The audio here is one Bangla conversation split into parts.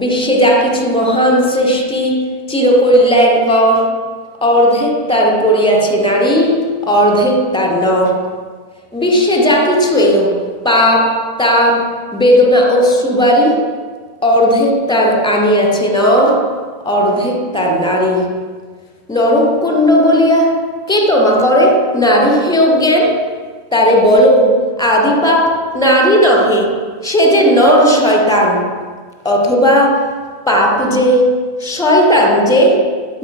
বিশ্বে যা কিছু মহান সৃষ্টি চিরকল্যাণকর, অর্ধেক তার করিয়াছে নারী, অর্ধেক তার নর। বিশ্বে যা কিছু এলো পাপ তাপ বেদনা ও সুবারি, অর্ধেক তার আনিয়াছে নর, অর্ধেক তার নারী। নরকন্য বলিয়া কে তোমা করে নারী হেয় জ্ঞান? তারে বলো আদি পাপ নারী নহে, সে যে নর শয়তান। অথবা পাপ যে শয়তান যে,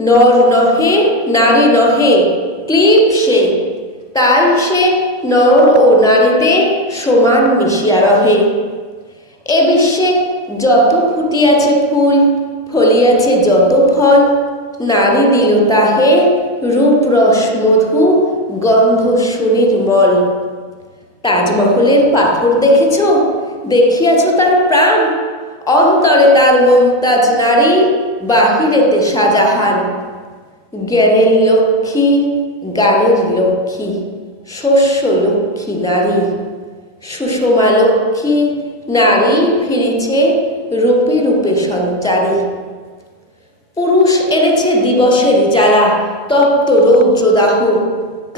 নর নহে নারী নহে, ক্লীব সে, তাই সে নর ও নারীতে সমান মিশিয়া রহে। এ বিশ্বে যত ফুটিয়াছে ফুল, ফলিয়াছে যত ফল, নারী দিল তাহে রূপ রস মধু গন্ধ সুনির্মল। তাজমহলের পাথর দেখেছ, দেখিয়াছ তার প্রাণ, অন্তরে তার মমতাজ নারী, বাহিরেতে শাহজাহান। জ্ঞানের লক্ষ্মী গানের লক্ষ্মী, শস্য লক্ষ্মী নারী, সুষমা লক্ষ্মী নারী ফিরেছে রূপে রূপে সঞ্চারী। পুরুষ এনেছে দিবসের জ্বালা, তপ্ত রৌদ্রদাহ,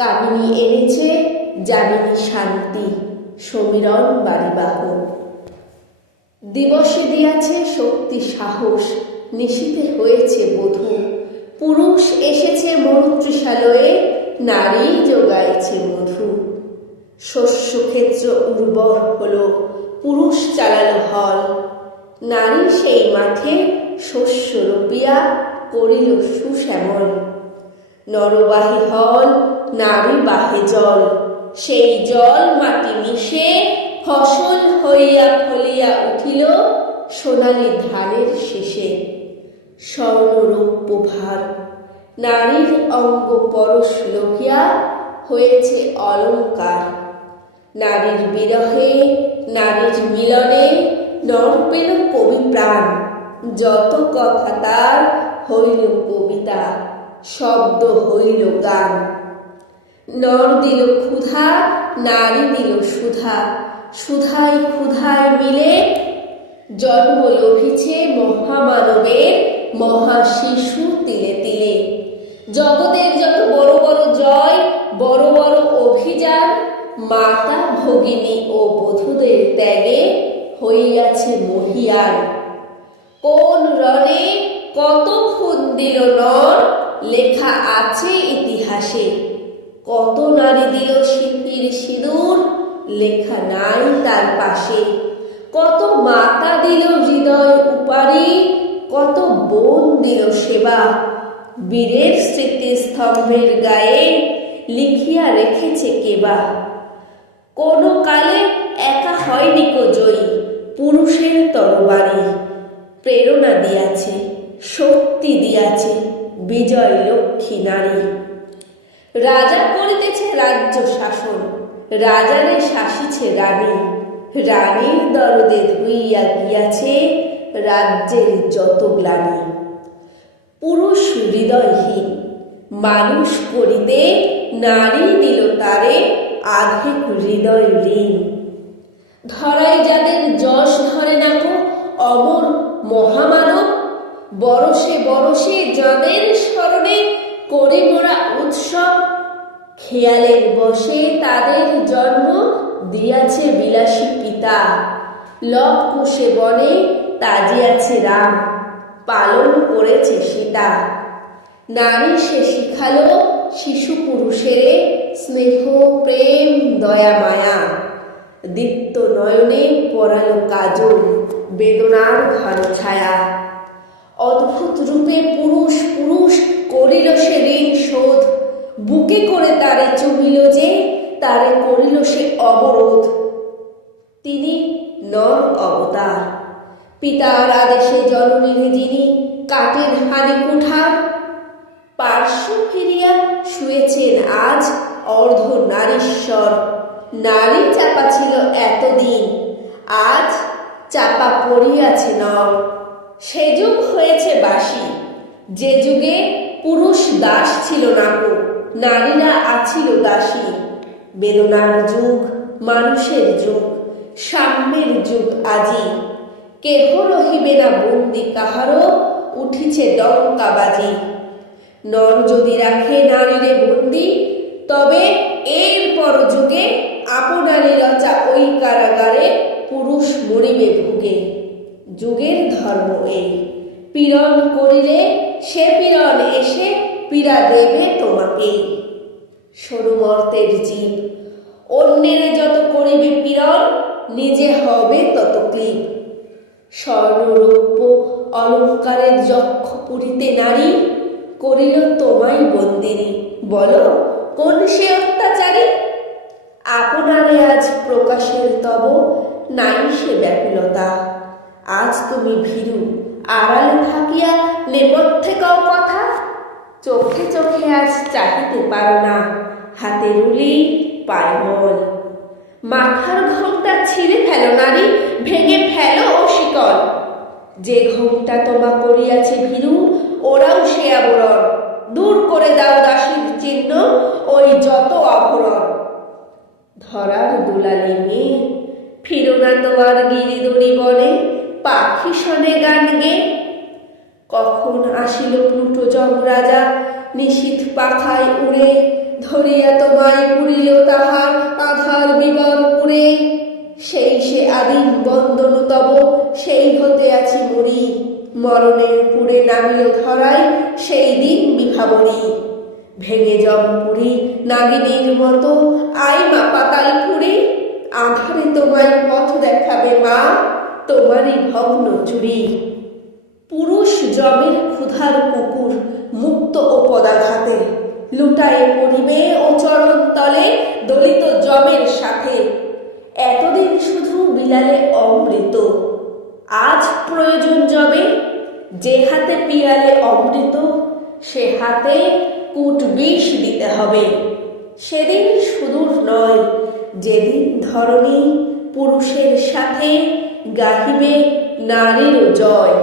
কামিনী এনেছে যামিনী শান্তি, সমীরণ বাড়িবাহ। দিবসে দিয়াছে শক্তি সাহস, নিশীথে হয়েছে বধূ, পুরুষ এসেছে মরুতৃষালয়ে, নারী যোগাইছে মধু। শস্যক্ষেত্র উর্বর হলো, পুরুষ চালালো হল, নারী সেই মাঠে শস্য রোপিয়া করিল সুশ্যামল। নরবাহে হল, নারী বাহে জল, সেই জল মাটি মিশে ফসল হইয়া ফলিয়া উঠিল সোনালি ধানের শীষে। স্বর্ণরৌপ্য ভার নারীর অঙ্গ পরশ লোহিয়া হয়েছে অলঙ্কার। নারীর বিরহে নারীর মিলনে নর পেল কবি প্রাণ, যত কথা তার হইল কবিতা, শব্দ হইল গান। নর দিল ক্ষুধা, নারী দিল সুধা, সুধায় ক্ষুধায় মিলে জন্ম লভিছে মহামানবের মহাশিশু তিলে তিলে। জগতের যত বড় বড় জয়, বড় বড় অভিযান, মাতা ভগিনী ও বধূদের ত্যাগে হইয়াছে মহিয়ান। কোন রণে কত খুন দিল নর, লেখা আছে ইতিহাসে, কত নারী দিল সিঁথির সিঁদুর, লেখা নাই তার পাশে। কত মাতা দিল হৃদয় উপারি, কত বোন দিল সেবা, বীরের স্মৃতিস্তম্ভের গায়ে লিখিয়া রেখেছে কেবা। কোন কালে একা হয়নি কো জয়ী, পুরুষের তরবারি, প্রেরণা দিয়াছে শক্তি দিয়াছে বিজয় লক্ষ্মী নারী। রাজা করিতেছে রাজ্য শাসন, রাজারে শাসিছে রানী, রানীর দরদে ধুইয়া গিয়াছে রাজ্যের যত গ্লানি। পুরুষ হৃদয়হীন মানুষ করিতে নারী দিল তারে আধেক হৃদয় ঋণ। ধরায় যাদের যশ ধরে নাকো অমর মহামানব, বরষে বরষে যাদের স্মরণে করে মোরা উৎসব। খেয়ালের বসে তাদের জন্ম দিয়াছে বিলাসী পিতা, লব কুশে বনে তাজিয়াছে রাম, পালন করেছে সীতা। নারী সে শিখালো শিশু পুরুষেরে স্নেহ প্রেম দয়া মায়া, দীপ্ত নয়নে পরালো কাজল বেদনার ঘন ছায়া। অদ্ভুত রূপে পুরুষ পুরুষ করিল সে ঋণ শোধ, বুকে করে তারে চুমিল যে, তারে করিল সে অবরোধ। তিনি নর অবতার, পিতার আদেশে জননীরে যিনি কাটেন হানি কুঠার। পার্শ্ব ফিরিয়া শুয়েছেন আজ অর্ধ নারীশ্বর, নারী চাপা ছিল এতদিন, আজ চাপা পড়িয়াছে নর। সে যুগ হয়েছে বাসি, যে যুগে পুরুষ দাস ছিল নাকো, নারীরা আছিল দাসী। বেদনার যুগ, মানুষের যুগ, সাম্যের যুগ আজি। কেহ রহিবে না বন্দি কাহারও, উঠিছে ডঙ্কাবাজি। নর যদি রাখে নারীরে বন্দি, তবে এরপর যুগে আপনারই রচা ওই কারাগারে পুরুষ মরিবে ভুগে। যুগের ধর্ম এই, পীড়ন করিলে সে পীড়ন এসে পীড়া দেবে তোমাকে। সরুমর্তের জীব, অন্যের যত করিবে পীড়ন, নিজে হবে তত ক্লীব। স্বর্ণরৌপ্য অলঙ্কারের যক্ষ পুরীতে নারী, করিল তোমায় বন্দিনী। বলো কোন সে অত্যাচারী? আপনারে আজ প্রকাশের তব নাই সে ব্যাকুলতা। আজ তুমি ভীরু, আড়ালে থাকিয়া নেপথ্যে কও কথা। চোখে চোখে আজ চাহিতে পারো না, হাতে রুলি পায়ে মল। মাথার ঘোমটা ছিঁড়ে ফেলো নারী, ভেঙে ফেলো ও শিকল। যে ঘোমটা তোমা করিয়াছে ভীরু, ওরাও সে আবরণ। দূর করে দাও দাসীর চিহ্ন, ওই যত আভরণ। ধরার দুলালি মেয়ে, ফিরো না তোমার গিরিদড়ি বনে, পাখি শোনে গান গে। কখন আসিল প্লুটো যমরাজা, নিশীথ পাখায় উড়ে, ধরিয়া তোমায় পুরিল তাহার আধার বিবর পুরে। সেই সে আদিম বন্দন তব, সেই হতে আছি মরি। মরণের পুরে নামিল ধরায়, সেই দিন বিভাবনী। ভেঙে জমপুরি নাগিনীর মতো, আই মা পাতাল ফুরি। আধারে তোমায় পথ দেখাবে মা, তোমারই ভগ্ন চুরি। পুরুষ জমের ক্ষুধার কুকুর, মুক্ত ও পদাঘাতে, লুটায়ে পড়িবে ও চরণ তলে দলিত জমের সাথে। এতদিন শুধু বিলালে অমৃত, আজ প্রয়োজন জমে। যে হাতে পিয়ালে অমৃত, সে হাতে কূট বিষ দিতে হবে। সেদিন সুদূর নয়, যেদিন ধরণী পুরুষের সাথে গাহিবে নারীর জয়।